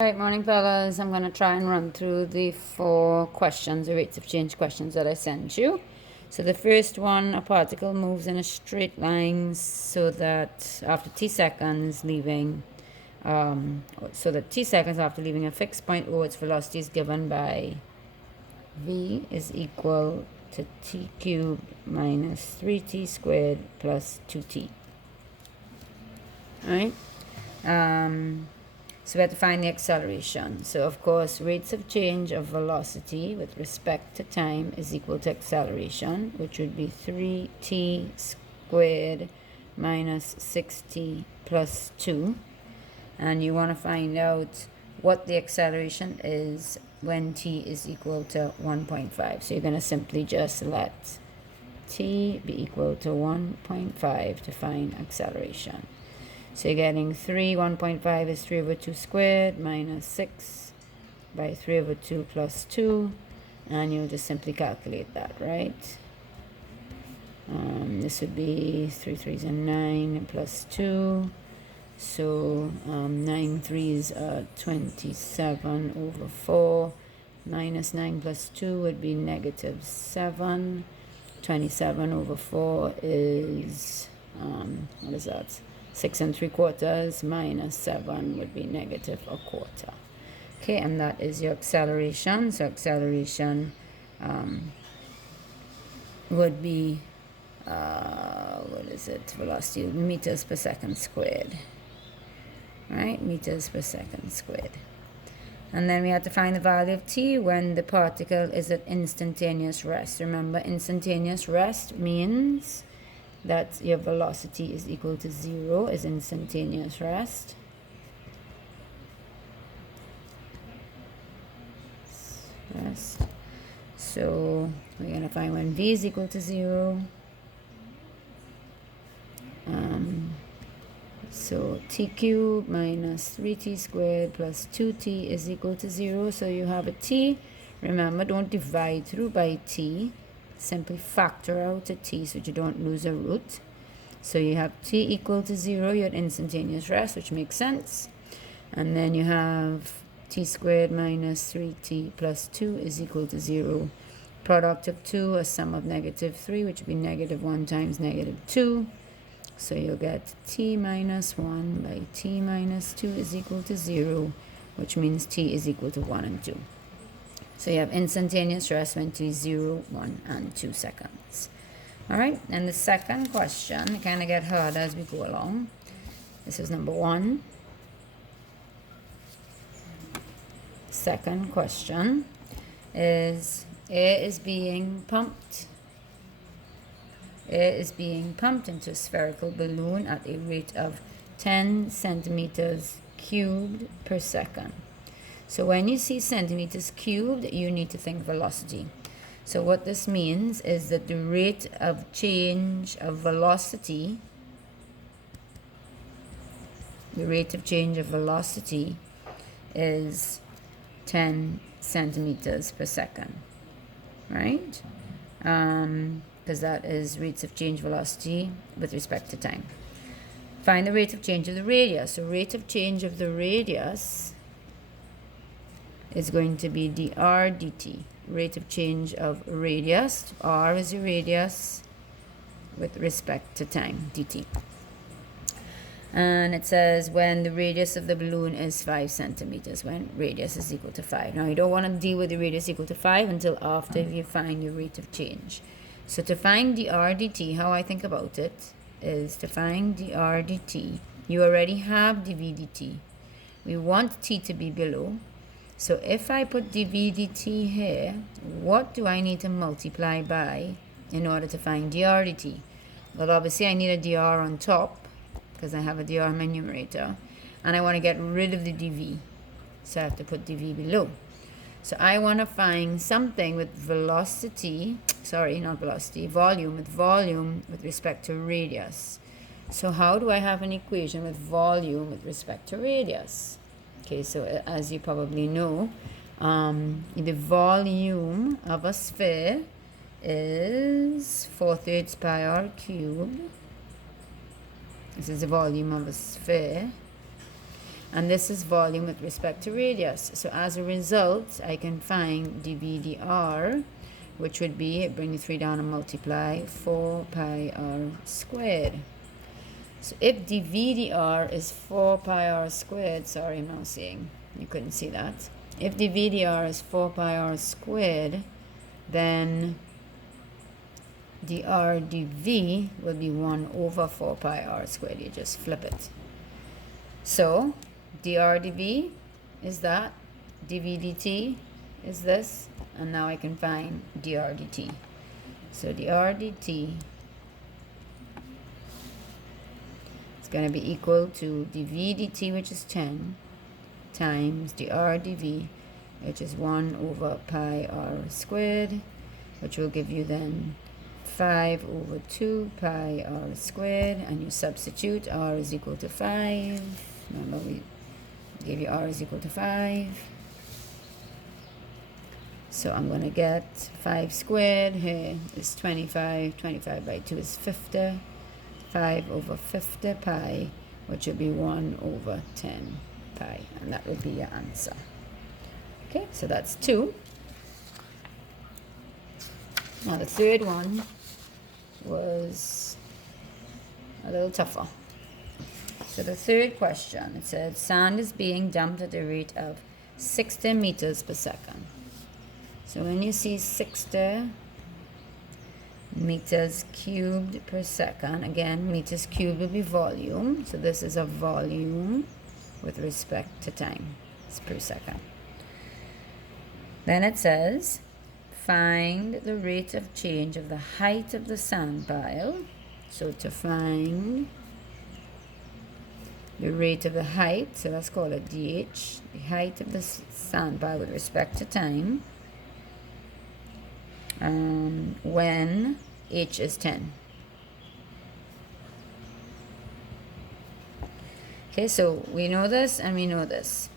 All right, morning, fellas. I'm going to try and run through the 4 questions, the rates of change questions that I sent you. So the first one, a particle moves in a straight line so that after t seconds after leaving a fixed point O, its velocity is given by v is equal to t cubed minus 3t squared plus 2t. All right. So we have to find the acceleration. So of course, rates of change of velocity with respect to time is equal to acceleration, which would be 3t squared minus 6t plus 2. And you want to find out what the acceleration is when t is equal to 1.5. So you're going to simply just let t be equal to 1.5 to find acceleration. So you're getting 1.5 is 3 over 2 squared minus 6 by 3 over 2 plus 2. And you'll just simply calculate that, right? This would be 3 threes are 9 plus 2. So 9 threes are 27 over 4. Minus 9 plus 2 would be negative 7. 27 over 4 is, what is that? 6 3/4 minus 7 would be negative 1/4. Okay, and that is your acceleration. So acceleration would be, velocity, meters per second squared. Right, meters per second squared. And then we have to find the value of t when the particle is at instantaneous rest. Remember, instantaneous rest means that your velocity is equal to 0, is instantaneous rest. So we're going to find when v is equal to 0. So t cubed minus 3t squared plus 2t is equal to 0. So you have a t. Remember, don't divide through by t. Simply factor out a t so you don't lose a root. So you have t equal to 0, you're at instantaneous rest, which makes sense. And then you have t squared minus 3t plus 2 is equal to 0. Product of 2, a sum of negative 3, which would be negative 1 times negative 2. So you'll get t minus 1 by t minus 2 is equal to 0, which means t is equal to 1 and 2. So you have instantaneous rest when t is 0, 1, and 2 seconds. All right, and the second question, it kind of get harder as we go along. This is number 1. Second question is air is being pumped into a spherical balloon at a rate of 10 centimeters cubed per second. So when you see centimeters cubed, you need to think velocity. So what this means is that the rate of change of velocity, is 10 centimeters per second, right? Because that is rates of change velocity with respect to time. Find the rate of change of the radius. So rate of change of the radius is going to be dr dt. Rate of change of radius, r is your radius with respect to time, dt. And it says when the radius of the balloon is 5 centimeters, when radius is equal to 5. Now you don't want to deal with the radius equal to 5 until after you find your rate of change. So to find dr dt, how I think about it is to find dr dt, you already have dv dt. We want t to be below. So if I put dv dt here, what do I need to multiply by in order to find dr dt? Well, obviously I need a dr on top because I have a dr in my numerator, and I want to get rid of the dv. So I have to put dv below. So I want to find something with volume with respect to radius. So how do I have an equation with volume with respect to radius? Okay, so as you probably know, the volume of a sphere is 4/3 pi r cubed. This is the volume of a sphere. And this is volume with respect to radius. So as a result, I can find dv dr, which would be, bring the 3 down and multiply, 4 pi r squared. So if dv dr is 4 pi r squared, sorry, I'm not seeing, you couldn't see that. If dv dr is 4 pi r squared, then dr dv will be 1 over 4 pi r squared. You just flip it. So dr dv is that, dv dt is this, and now I can find dr dt. So dr dt is going to be equal to dv dt, which is 10, times dr dv, which is 1 over pi r squared, which will give you then 5 over 2 pi r squared, and you substitute r is equal to 5. Remember, we gave you r is equal to 5. So I'm going to get 5 squared here is 25. 25 by 2 is 50. 5 over 50 pi, which would be 1 over 10 pi. And that would be your answer. Okay, so that's 2. Now the third one was a little tougher. So the third question, it said sand is being dumped at a rate of 60 meters per second. So when you see 60 meters cubed per second, again, meters cubed will be volume. So this is a volume with respect to time. It's per second. Then it says, find the rate of change of the height of the sand pile. So to find the rate of the height, so let's call it dh, the height of the sand pile with respect to time, when h is 10. Okay, so we know this and we know this.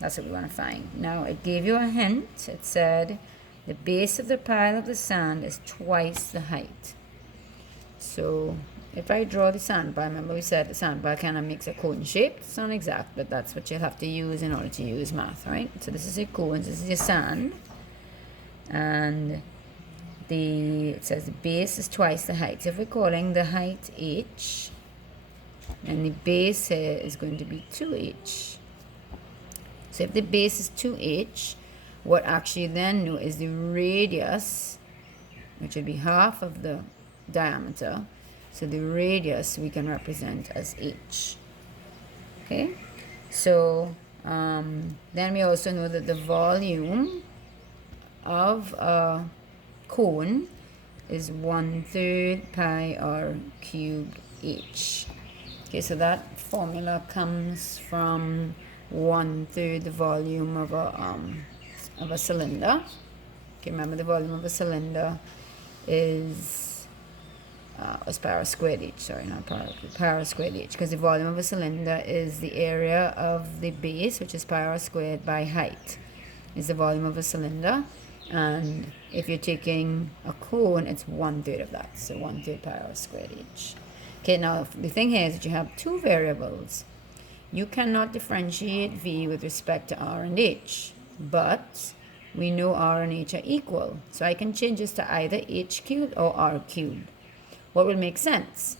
That's what we want to find. Now, it gave you a hint. It said the base of the pile of the sand is twice the height. So if I draw the sandbar, remember we said the sandbar kind of makes a cone shape. It's not exact, but that's what you'll have to use in order to use math, right? So this is your cone, this is your sand. And it says the base is twice the height. So if we're calling the height h, and the base here is going to be 2h. So if the base is 2h, what actually then know is the radius, which would be half of the diameter. So the radius we can represent as h. Okay, so then we also know that the volume of a cone is 1/3 pi r cubed h. Okay, so that formula comes from 1/3 the volume of a cylinder. Okay, remember the volume of a cylinder is pi r squared h, sorry, not pi r squared h, because the volume of a cylinder is the area of the base, which is pi r squared, by height, is the volume of a cylinder. And if you're taking a cone, it's 1/3 of that, so 1/3 pi r squared h. Okay, now the thing here is that you have two variables. You cannot differentiate v with respect to r and h, but we know r and h are equal, so I can change this to either h cubed or r cubed. What will make sense?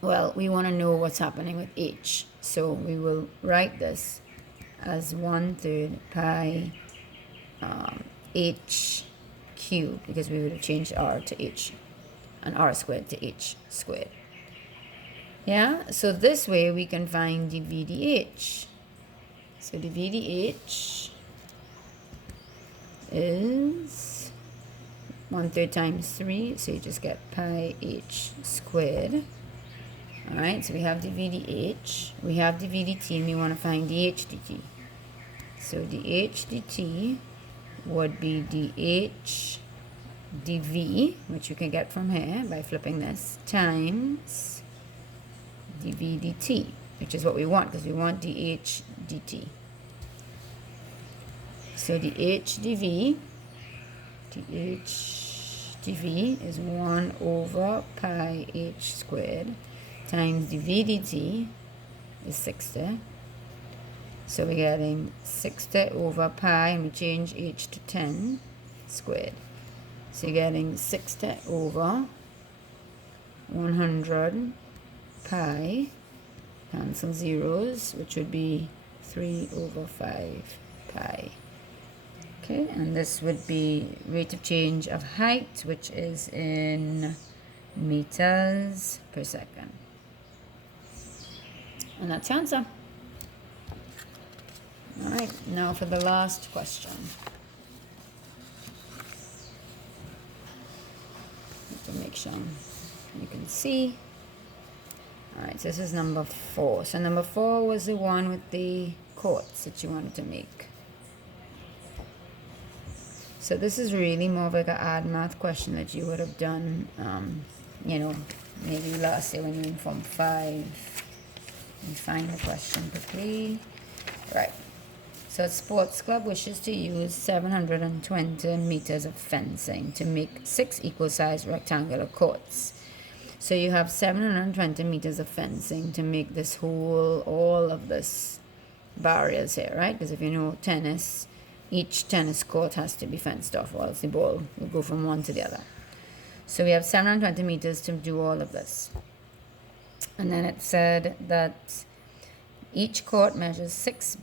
Well, we want to know what's happening with h, so we will write this as 1/3 pi h cubed, because we would have changed r to h and r squared to h squared. Yeah, so this way we can find dv dh. So dv dh is 1/3 times 3, so you just get pi h squared. Alright, so we have dv dh, we have dv dt, and we want to find dh dt. So dh dt would be dh dv, which you can get from here by flipping this, times dv dt, which is what we want, because we want dh dt. So dh dv is 1 over pi h squared times dv dt is 60 So we're getting 60 over pi, and we change h to 10 squared. So you're getting 60 over 100 pi, cancel zeros, which would be 3 over 5 pi. Okay, and this would be rate of change of height, which is in meters per second. And that's the answer. All right, now for the last question. To make sure you can see. All right, so this is number 4. So number 4 was the one with the courts that you wanted to make. So this is really more of like an add math question that you would have done, you know, maybe last year when you were in Form 5. Let me find the question quickly. Right. So a sports club wishes to use 720 meters of fencing to make 6 equal-sized rectangular courts. So you have 720 meters of fencing to make this whole, all of this barriers here, right? Because if you know tennis, each tennis court has to be fenced off, or else the ball will go from one to the other. So we have 720 meters to do all of this. And then it said that each court measures 6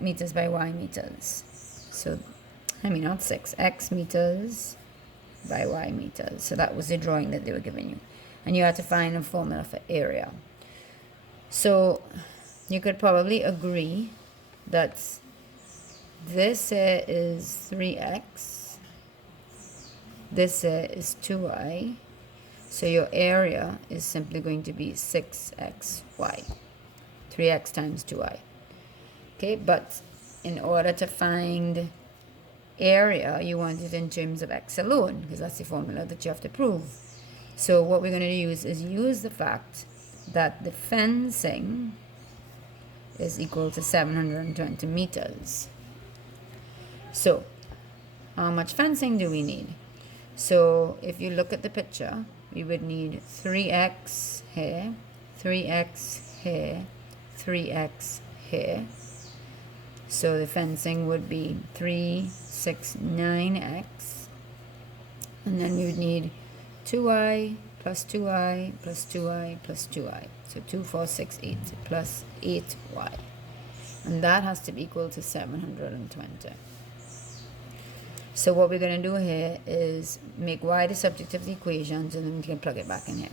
meters by y meters. So, not 6, x meters by y meters. So that was the drawing that they were giving you. And you had to find a formula for area. So you could probably agree that this here is 3x. This here is 2y. So your area is simply going to be 6xy. 3x times 2y. Okay, but in order to find area, you want it in terms of x alone, because that's the formula that you have to prove. So what we're going to use is use the fact that the fencing is equal to 720 meters. So how much fencing do we need? So if you look at the picture, we would need 3x here, 3x here, 3x here. So the fencing would be 3, 6, 9x. And then we would need 2y plus 2y plus 2y plus 2y. So 2, 4, 6, 8 plus 8y. And that has to be equal to 720. So what we're going to do here is make y the subject of the equations, and then we can plug it back in here.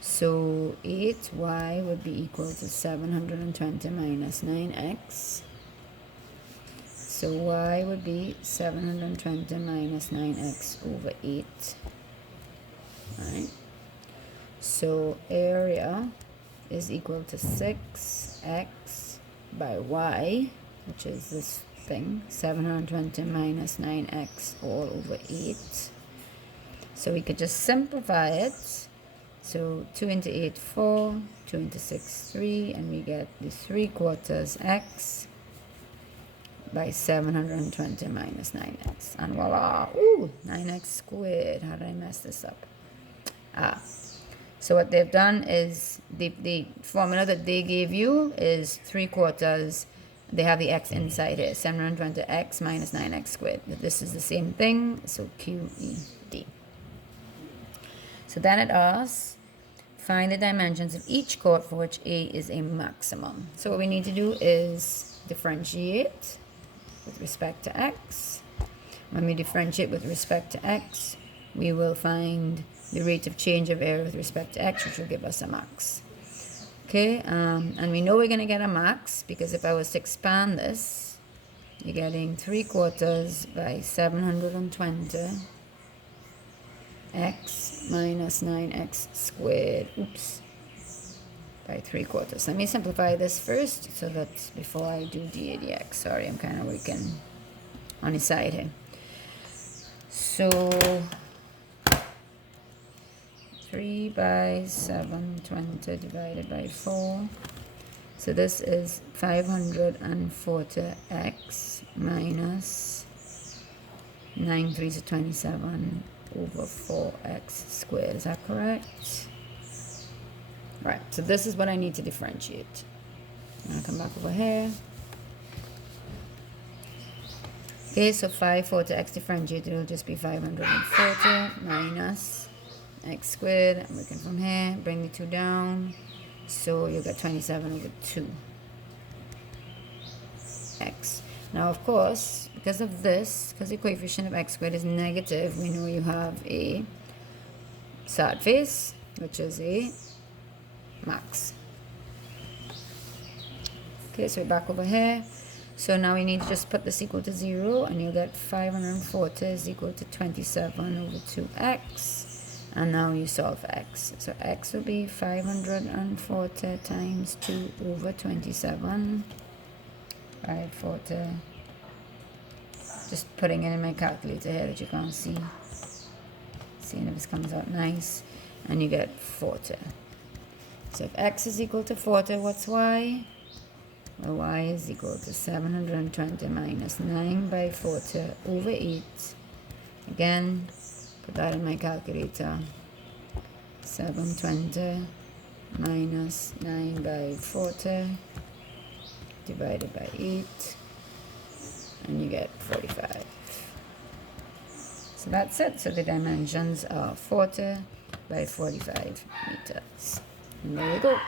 So 8y would be equal to 720 minus 9x. So y would be 720 minus 9x over 8. Alright. So area is equal to 6x by y, which is this thing, 720 minus 9x all over 8. So we could just simplify it. So 2 into 8, 4, 2 into 6, 3, and we get the 3/4 x by 720 minus 9x. And voila! Ooh, 9x squared. How did I mess this up? So what they've done is the formula that they gave you is 3/4. They have the x inside here, 720x minus 9x squared. This is the same thing, so QED. So then it asks, find the dimensions of each court for which A is a maximum. So what we need to do is differentiate with respect to x. When we differentiate with respect to x, we will find the rate of change of area with respect to x, which will give us a max. Okay, and we know we're going to get a max, because if I was to expand this, you're getting 3/4 by 720 x minus 9x squared, by 3/4. Let me simplify this first, so that before I do dAdx. Sorry, I'm kind of working on the side here. So 3 by 720 divided by 4. So this is 540x minus 9 3s are 27 over 4x squared. Is that correct? Right, so this is what I need to differentiate. I'm gonna come back over here. Okay, so 540 x differentiated will just be 540 minus x squared. I'm working from here, bring the 2 down. So you get 27 over 2 x. Now, of course, because of this, because the coefficient of x squared is negative, we know you have a sad face, which is a max. Okay, so we're back over here. So now we need to just put this equal to 0, and you'll get 540 is equal to 27 over 2x. And now you solve for x. So x will be 540 times 2 over 27. 540. Just putting it in my calculator here that you can't see. Seeing if this comes out nice. And you get 40. So if x is equal to 40, what's y? Well, y is equal to 720 minus 9 by 40 over 8. Again, put that in my calculator. 720 minus 9 by 40 divided by 8, and you get 45. So that's it. So the dimensions are 40 by 45 meters. And there you go.